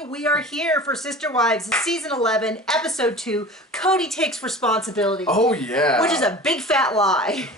everybody. We are here for Sister Wives, Season 11, Episode 2. Cody takes responsibility. Oh, yeah. Which is a big fat lie.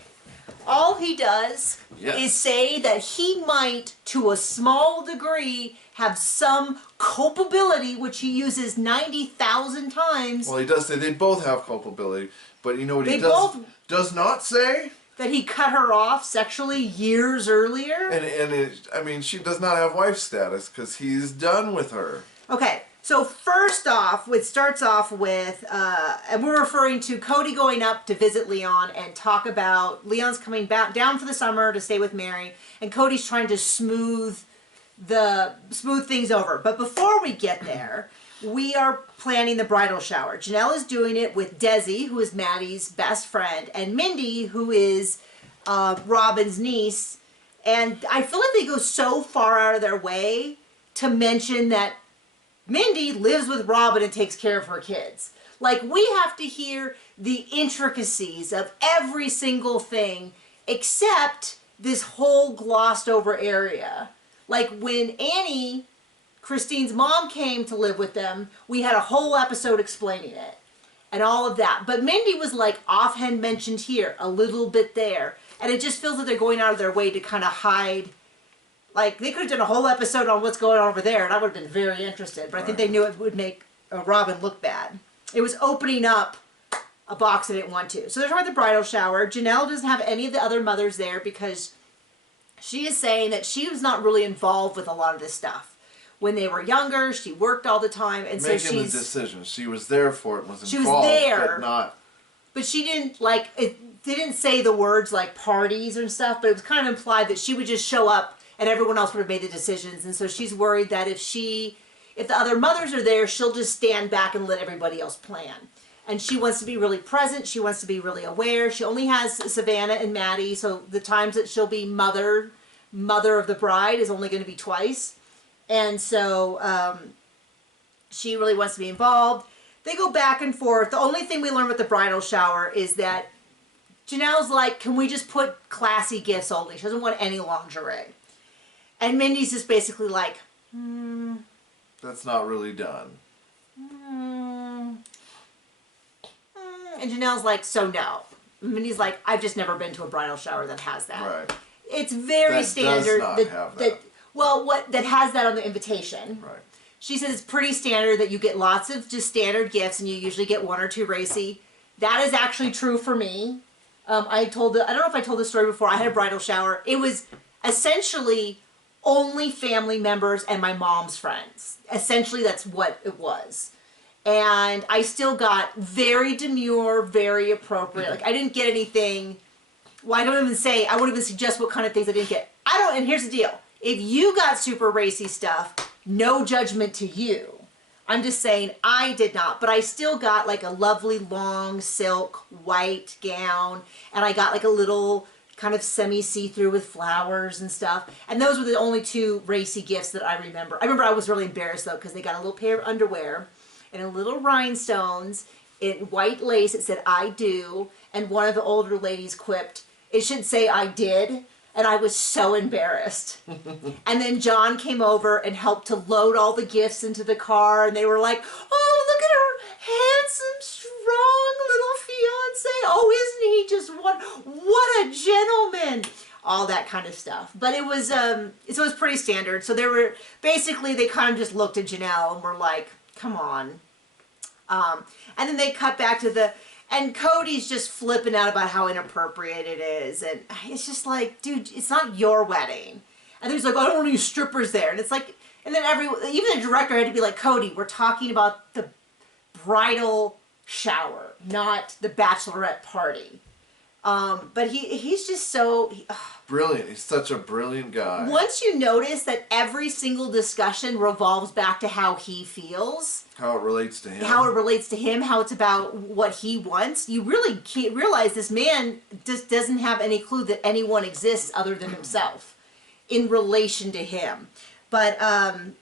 All he does is say that he might, to a small degree, have some culpability, which he uses 90,000 times. Well, he does say they both have culpability, but you know what does not say? That he cut her off sexually years earlier. I mean, she does not have wife status because he's done with her. Okay, so first off, it starts off with, and we're referring to Cody going up to visit Leon and talk about Leon's coming back down for the summer to stay with Mary, and Cody's trying to smooth things over. But before we get there, we are planning the bridal shower. Janelle is doing it with Desi, who is Maddie's best friend, and Mindy, who is Robin's niece. And I feel like they go so far out of their way to mention that Mindy lives with Robin and takes care of her kids. Like, we have to hear the intricacies of every single thing except this whole glossed over area. Like when Annie, Christine's mom, came to live with them, we had a whole episode explaining it and all of that. But Mindy was like offhand mentioned here, a little bit there. And it just feels like they're going out of their way to kind of hide. Like, they could have done a whole episode on what's going on over there, and I would have been very interested. But I think they knew it would make Robin look bad. It was opening up a box they didn't want to. So they're talking about the bridal shower. Janelle doesn't have any of the other mothers there because she is saying that she was not really involved with a lot of this stuff. When they were younger, she worked all the time, and so she's making the decisions. She was there for it. Was involved, she was there, but not. But she didn't like it. They didn't say the words like parties and stuff, but it was kind of implied that she would just show up and everyone else would have made the decisions. And so she's worried that if the other mothers are there, she'll just stand back and let everybody else plan. And she wants to be really present. She wants to be really aware. She only has Savannah and Maddie, so the times that she'll be mother of the bride is only going to be twice. And so she really wants to be involved. They go back and forth. The only thing we learn with the bridal shower is that Janelle's like, can we just put classy gifts only? She doesn't want any lingerie. And Mindy's just basically like, That's not really done. And Janelle's like, so no. Mindy's like, I've just never been to a bridal shower that has that. Right. It's very standard. Does not have that. That has that on the invitation. Right. She says it's pretty standard that you get lots of just standard gifts and you usually get one or two racy. That is actually true for me. I don't know if I told this story before. I had a bridal shower. It was essentially only family members and my mom's friends. Essentially, that's what it was. And I still got very demure, very appropriate. Like, I didn't get anything. Well, I won't even suggest what kind of things I didn't get. And here's the deal. If you got super racy stuff, no judgment to you. I'm just saying I did not, but I still got like a lovely long silk white gown, and I got like a little kind of semi-see-through with flowers and stuff. And those were the only two racy gifts that I remember. I remember I was really embarrassed though, because they got a little pair of underwear and a little rhinestones in white lace. It said "I do," and one of the older ladies quipped, "It should say I did." And I was so embarrassed. And then John came over and helped to load all the gifts into the car. And they were like, oh, look at her handsome, strong little fiance. Oh, isn't he just what a gentleman. All that kind of stuff. But it was, so it was pretty standard. So they kind of just looked at Janelle and were like, come on. And then they cut back to and Cody's just flipping out about how inappropriate it is. And it's just like, dude, it's not your wedding. And he's like, I don't want any strippers there. And it's like, and then even the director had to be like, Cody, we're talking about the bridal shower, not the bachelorette party. But he's just so... Brilliant. He's such a brilliant guy. Once you notice that every single discussion revolves back to how he feels... How it relates to him. How it's about what he wants. You really can't realize this man just doesn't have any clue that anyone exists other than himself in relation to him. But, and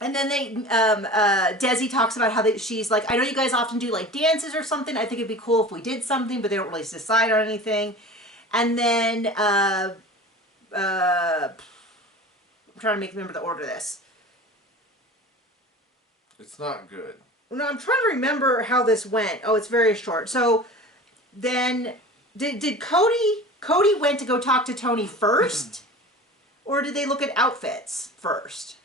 then Desi talks about how she's like, I know you guys often do like dances or something. I think it'd be cool if we did something, but they don't really decide on anything. And then, I'm trying to remember the order of this. It's not good. No, I'm trying to remember how this went. Oh, it's very short. So then, did Cody went to go talk to Tony first, or did they look at outfits first?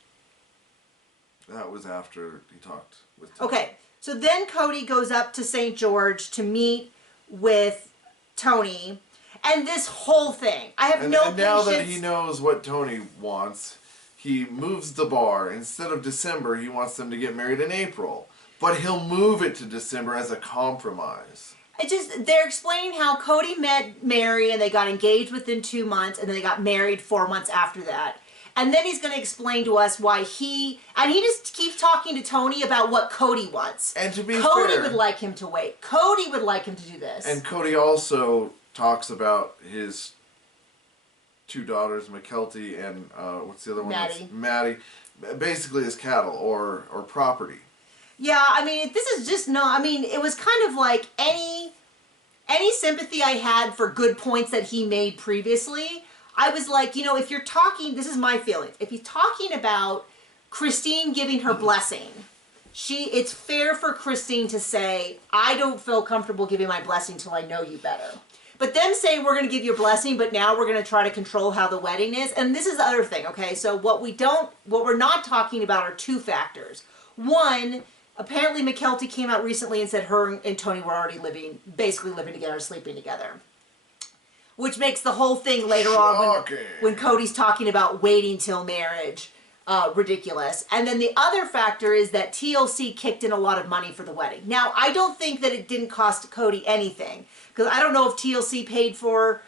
That was after he talked with Tony. Okay, so then Cody goes up to St. George to meet with Tony, and this whole thing, I have no And now patience. that he knows what Tony wants, he moves the bar. Instead of December, he wants them to get married in April. But he'll move it to December as a compromise. They're explaining how Cody met Mary and they got engaged within 2 months and then they got married 4 months after that. And then he's going to explain to us why he just keeps talking to Tony about what Cody wants. And to be Cody fair, would like him to wait. Cody would like him to do this. And Cody also talks about his 2 daughters, McKelty and what's the other one? Maddie. Basically as cattle or property. Yeah, I mean, this is just it was kind of like any sympathy I had for good points that he made previously, I was like, if you're talking, this is my feeling. If he's talking about Christine giving her blessing, it's fair for Christine to say, I don't feel comfortable giving my blessing till I know you better. But them saying we're going to give you a blessing, but now we're going to try to control how the wedding is. And this is the other thing, okay? So what we're not talking about are 2 factors. One, apparently McKelty came out recently and said her and Tony were already basically living together, sleeping together. Which makes the whole thing later on when Cody's talking about waiting till marriage ridiculous. And then the other factor is that TLC kicked in a lot of money for the wedding. Now, I don't think that it didn't cost Cody anything, because I don't know if TLC paid for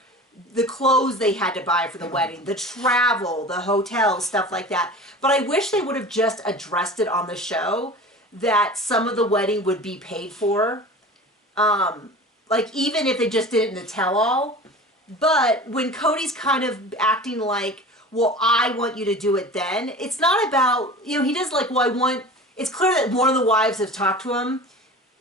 the clothes they had to buy for the wedding, the travel, the hotel, stuff like that. But I wish they would have just addressed it on the show, that some of the wedding would be paid for. Like, even if they just did it in the tell-all. But when Cody's kind of acting like, well, I want you to do it then, it's not about, he does like, well, it's clear that one of the wives has talked to him,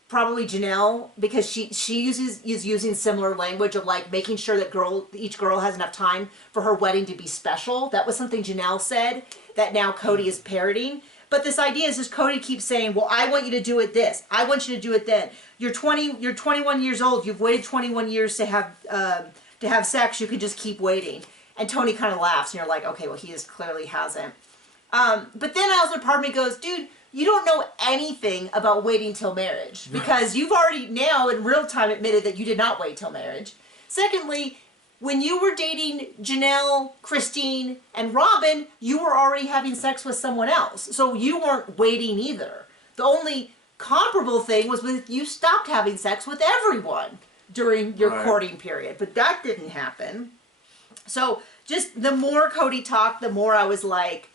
probably Janelle, because she is using similar language of like making sure that each girl has enough time for her wedding to be special. That was something Janelle said that now Cody is parroting. But this idea is just Cody keeps saying, well, I want you to do it this. I want you to do it then. You're 21 years old. You've waited 21 years to have sex. You can just keep waiting. And Tony kind of laughs, and you're like, okay, well, he just clearly hasn't. But then also part of me goes, dude, you don't know anything about waiting till marriage, because you've already now in real time admitted that you did not wait till marriage. Secondly, when you were dating Janelle, Christine, and Robin, you were already having sex with someone else. So you weren't waiting either. The only comparable thing was when you stopped having sex with everyone during your courting period. But that didn't happen. So just the more Cody talked, the more I was like,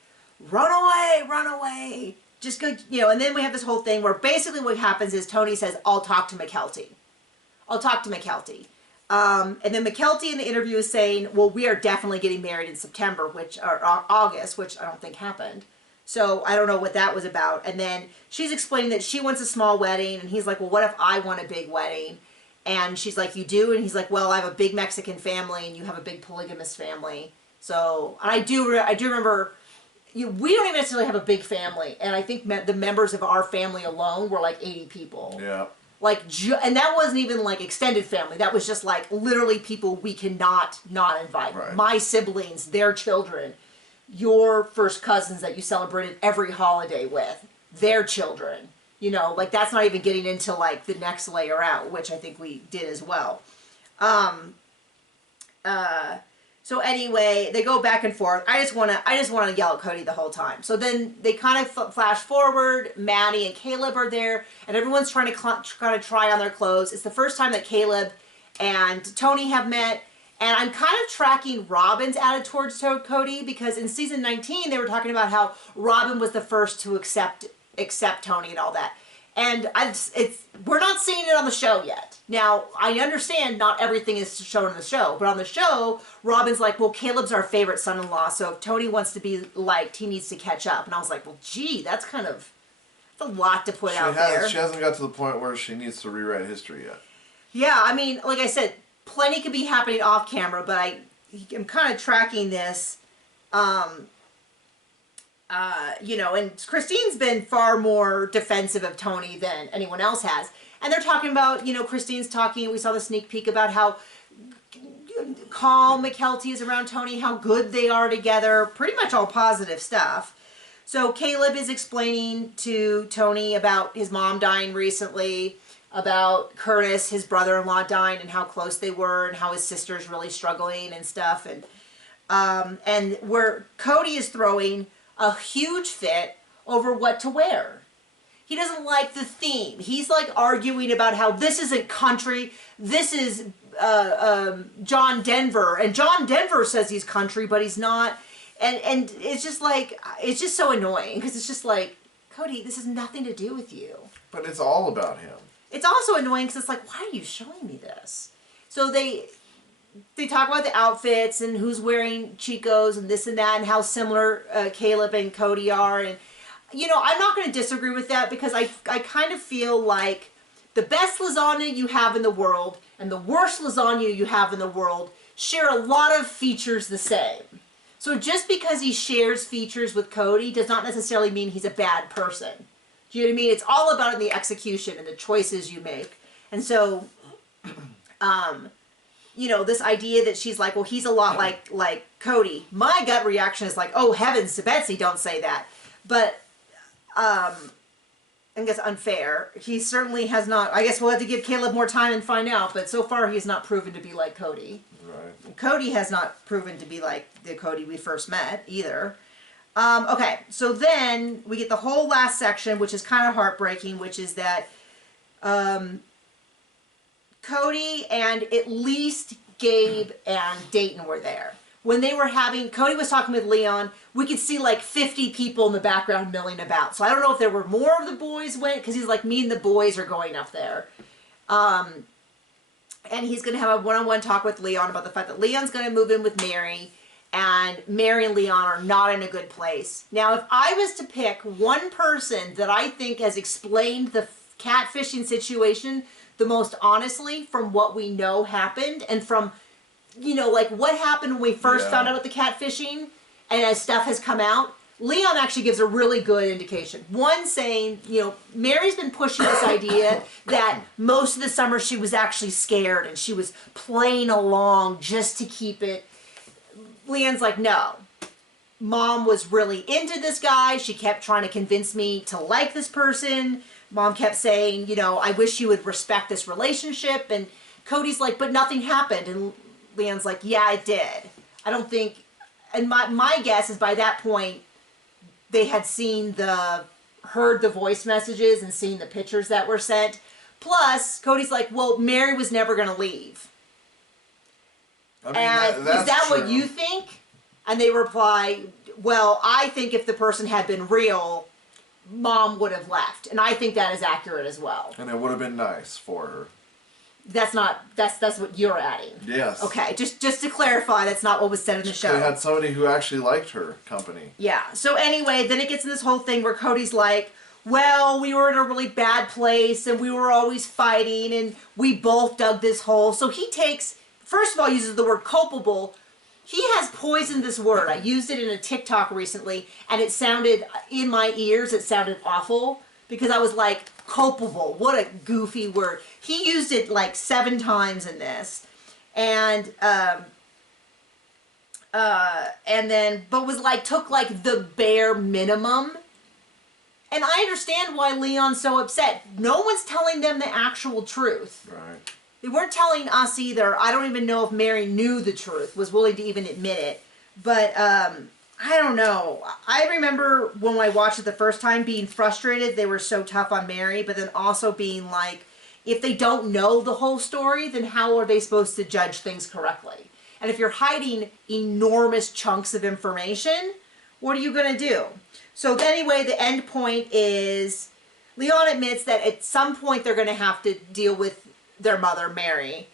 run away, run away. Just go, and then we have this whole thing where basically what happens is Tony says, I'll talk to McKelty. I'll talk to McKelty. And then McKelty in the interview is saying, well, we are definitely getting married in September, or August, which I don't think happened. So I don't know what that was about. And then she's explaining that she wants a small wedding, and he's like, well, what if I want a big wedding? And she's like, you do? And he's like, well, I have a big Mexican family, and you have a big polygamous family. So, and I do remember, we don't even necessarily have a big family, and I think the members of our family alone were like 80 people. Yeah. Like, and that wasn't even like extended family. That was just like literally people we cannot not invite. Right. My siblings, their children, your first cousins that you celebrated every holiday with, their children. Like that's not even getting into like the next layer out, which I think we did as well. So anyway, they go back and forth. I just want to yell at Cody the whole time. So then they kind of flash forward. Maddie and Caleb are there, and everyone's trying to try on their clothes. It's the first time that Caleb and Tony have met, and I'm kind of tracking Robin's attitude towards Cody, because in season 19 they were talking about how Robin was the first to accept Tony and all that. And we're not seeing it on the show yet. Now, I understand not everything is shown in the show, but on the show, Robin's like, well, Caleb's our favorite son-in-law, so if Tony wants to be liked, he needs to catch up. And I was like, well, gee, that's a lot to put out there. She hasn't got to the point where she needs to rewrite history yet. Yeah, I mean, like I said, plenty could be happening off camera, but I'm kind of tracking this. you know, and Christine's been far more defensive of Tony than anyone else has. And they're talking about, you know, Christine's talking, we saw the sneak peek about how calm McKelty is around Tony, how good they are together, pretty much all positive stuff. So Caleb is explaining to Tony about his mom dying recently, about Curtis, his brother-in-law, dying, and how close they were, and how his sister's really struggling and stuff. And where Cody is throwing a huge fit over what to wear. He doesn't like the theme. He's like arguing about how this isn't country, this is John Denver, and John Denver says he's country, but he's not. And it's just like, it's just so annoying, because it's just like, Cody, this has nothing to do with you. But it's all about him. It's also annoying because it's like, why are you showing me this? So they talk about the outfits and who's wearing Chico's and this and that, and how similar Caleb and Cody are. And, you know, I'm not going to disagree with that, because I kind of feel like the best lasagna you have in the world and the worst lasagna you have in the world share a lot of features the same. So just because he shares features with Cody does not necessarily mean he's a bad person. Do you know what I mean? It's all about in the execution and the choices you make. And so, you know, this idea that she's like, well, he's a lot like Cody. My gut reaction is like, oh, heavens to Betsy, don't say that. But I guess unfair. He certainly has not. I guess we'll have to give Caleb more time and find out. But so far, he's not proven to be like Cody. Right. Cody has not proven to be like the Cody we first met either. Okay, so then we get the whole last section, which is kind of heartbreaking, which is that Cody and at least Gabe and Dayton were there. When they were having, Cody was talking with Leon, we could see like 50 people in the background milling about. So I don't know if there were more of the boys went, because he's like, me and the boys are going up there. And he's going to have a one-on-one talk with Leon about the fact that Leon's going to move in with Mary, and Mary and Leon are not in a good place. Now, if I was to pick one person that I think has explained the catfishing situation the most honestly from what we know happened, and from, you know, like what happened when we first found out about the catfishing, and as stuff has come out, Leon actually gives a really good indication. One saying, you know, Mary's been pushing this idea that most of the summer she was actually scared and she was playing along just to keep it. Leon's like, no. Mom was really into this guy. She kept trying to convince me to like this person. Mom kept saying, you know, I wish you would respect this relationship. And Cody's like, but nothing happened. And Leon's like, yeah, it did. I don't think, and my guess is by that point, they had heard the voice messages and seen the pictures that were sent. Plus, Cody's like, well, Mary was never going to leave. I mean, and is that true. What you think? And they reply, well, I think if the person had been real, Mom would have left. And I think that is accurate as well. And it would have been nice for her. That's what you're adding. Yes. Okay, just to clarify, that's not what was said in the show. They had somebody who actually liked her company. Yeah. So anyway, then it gets in this whole thing where Cody's like, well, we were in a really bad place and we were always fighting and we both dug this hole. So he takes, first of all, uses the word culpable. He has poisoned this word. I used it in a TikTok recently, and it sounded, in my ears, it sounded awful, because I was like, culpable. What a goofy word. He used it like 7 times in this. And then, but was like, took like the bare minimum. And I understand why Leon's so upset. No one's telling them the actual truth. Right. They weren't telling us either. I don't even know if Mary knew the truth, was willing to even admit it. But, I don't know. I remember when I watched it the first time being frustrated they were so tough on Mary, but then also being like, if they don't know the whole story, then how are they supposed to judge things correctly? And if you're hiding enormous chunks of information, what are you going to do? So anyway, the end point is Leon admits that at some point they're going to have to deal with their mother, Mary.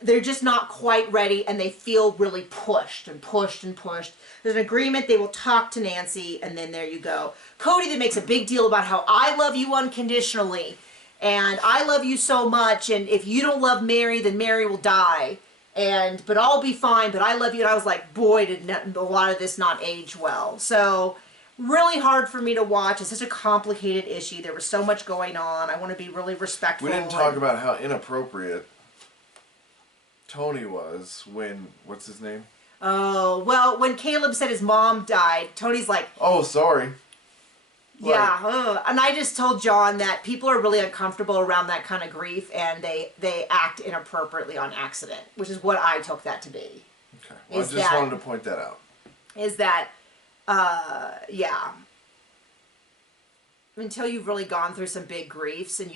They're just not quite ready, and they feel really pushed and pushed and pushed. There's an agreement. They will talk to Nancy, and then there you go. Cody that makes a big deal about how I love you unconditionally, and I love you so much, and if you don't love Mary, then Mary will die. But I'll be fine, but I love you. And I was like, boy, did a lot of this not age well. So really hard for me to watch. It's such a complicated issue. There was so much going on. I want to be really respectful. We didn't talk about how inappropriate Tony was when, what's his name? Oh, well, when Caleb said his mom died, Tony's like, oh, sorry. Yeah, and I just told John that people are really uncomfortable around that kind of grief, and they act inappropriately on accident, which is what I took that to be. Okay, well, I just wanted to point that out. Is that, yeah. Until you've really gone through some big griefs and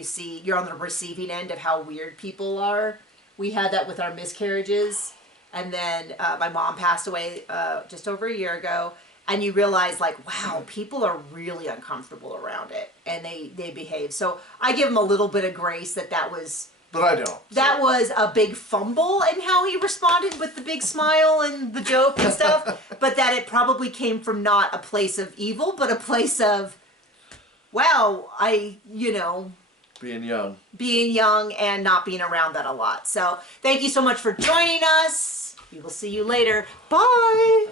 you're on the receiving end of how weird people are. We had that with our miscarriages, and then my mom passed away just over a year ago. And you realize, like, wow, people are really uncomfortable around it, and they behave. So I give him a little bit of grace that was. But I don't. That was a big fumble in how he responded with the big smile and the joke and stuff, but that it probably came from not a place of evil, but a place of, wow, being young and not being around that a lot. So thank you so much for joining us. We will see you later. Bye.